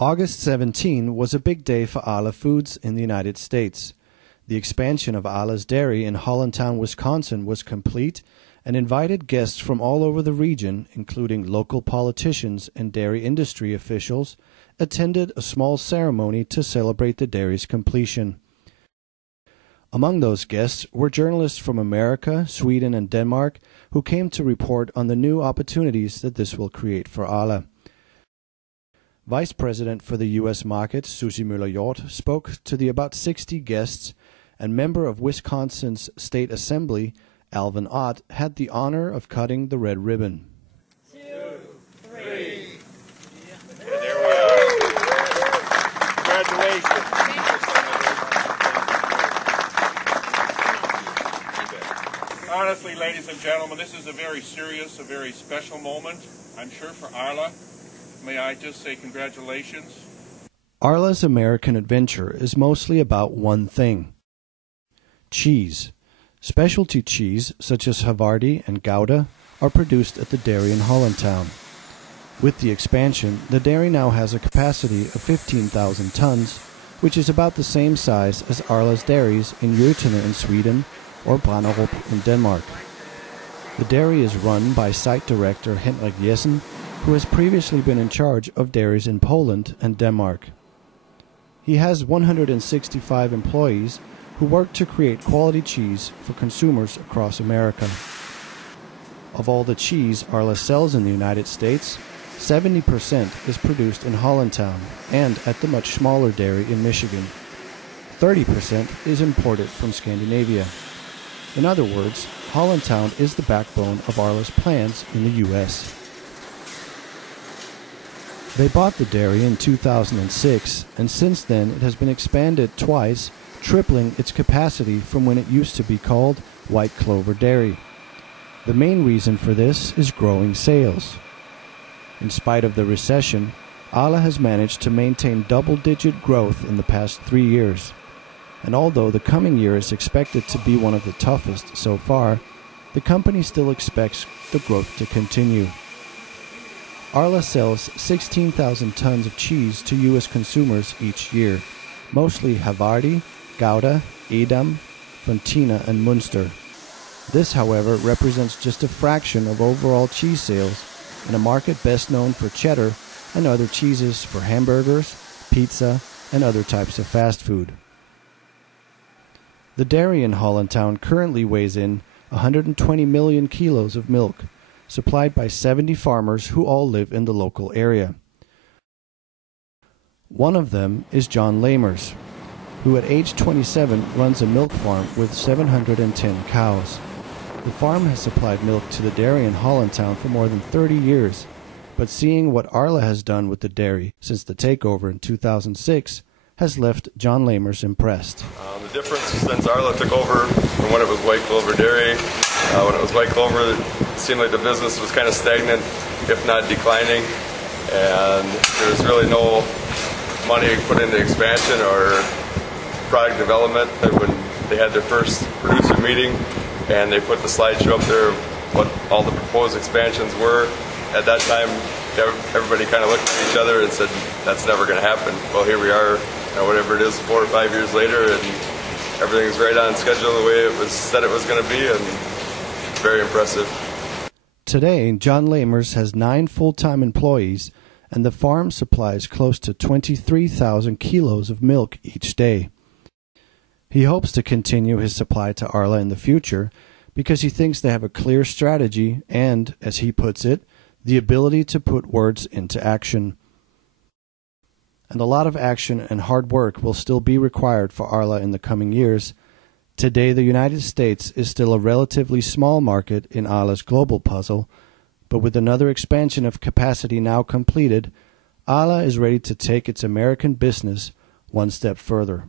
August 17 was a big day for Arla Foods in the United States. The expansion of Arla's dairy in Hollandtown, Wisconsin was complete and invited guests from all over the region, including local politicians and dairy industry officials, attended a small ceremony to celebrate the dairy's completion. Among those guests were journalists from America, Sweden, and Denmark who came to report on the new opportunities that this will create for Arla. Vice President for the U.S. market, Susie Müller-Hjort, spoke to the about 60 guests, and member of Wisconsin's State Assembly, Alvin Ott, had the honor of cutting the red ribbon. 2, 3. And there we are. Congratulations. Honestly, ladies and gentlemen, this is a very serious, a very special moment, I'm sure, for Arla. May I just say congratulations? Arla's American adventure is mostly about one thing: cheese. Specialty cheese, such as Havarti and Gouda, are produced at the dairy in Hollandtown. With the expansion, the dairy now has a capacity of 15,000 tons, which is about the same size as Arla's dairies in Götene in Sweden or Branderup in Denmark. The dairy is run by site director Henrik Jessen, who has previously been in charge of dairies in Poland and Denmark. He has 165 employees who work to create quality cheese for consumers across America. Of all the cheese Arla sells in the United States, 70% is produced in Hollandtown and at the much smaller dairy in Michigan. 30% is imported from Scandinavia. In other words, Hollandtown is the backbone of Arla's plants in the U.S. They bought the dairy in 2006, and since then it has been expanded twice, tripling its capacity from when it used to be called White Clover Dairy. The main reason for this is growing sales. In spite of the recession, Arla has managed to maintain double-digit growth in the past 3 years. And although the coming year is expected to be one of the toughest so far, the company still expects the growth to continue. Arla sells 16,000 tons of cheese to U.S. consumers each year, mostly Havarti, Gouda, Edam, Fontina, and Munster. This, however, represents just a fraction of overall cheese sales in a market best known for cheddar and other cheeses for hamburgers, pizza, and other types of fast food. The dairy in Hollandtown currently weighs in 120 million kilos of milk, supplied by 70 farmers who all live in the local area. One of them is John Lamers, who at age 27 runs a milk farm with 710 cows. The farm has supplied milk to the dairy in Hollandtown for more than 30 years, but seeing what Arla has done with the dairy since the takeover in 2006 has left John Lamers impressed. The difference since Arla took over from when it was White Clover Dairy, when it was White Clover, it seemed like the business was kind of stagnant, if not declining, and there was really no money put into expansion or product development. And when they had their first producer meeting and they put the slideshow up there of what all the proposed expansions were, at that time everybody kind of looked at each other and said, that's never going to happen. Well, here we are, whatever it is, 4 or 5 years later, and everything's right on schedule the way it was said it was going to be, and very impressive. Today, John Lamers has 9 full-time employees, and the farm supplies close to 23,000 kilos of milk each day. He hopes to continue his supply to Arla in the future because he thinks they have a clear strategy and, as he puts it, the ability to put words into action. And a lot of action and hard work will still be required for Arla in the coming years. Today, the United States is still a relatively small market in Arla's global puzzle, but with another expansion of capacity now completed, Arla is ready to take its American business one step further.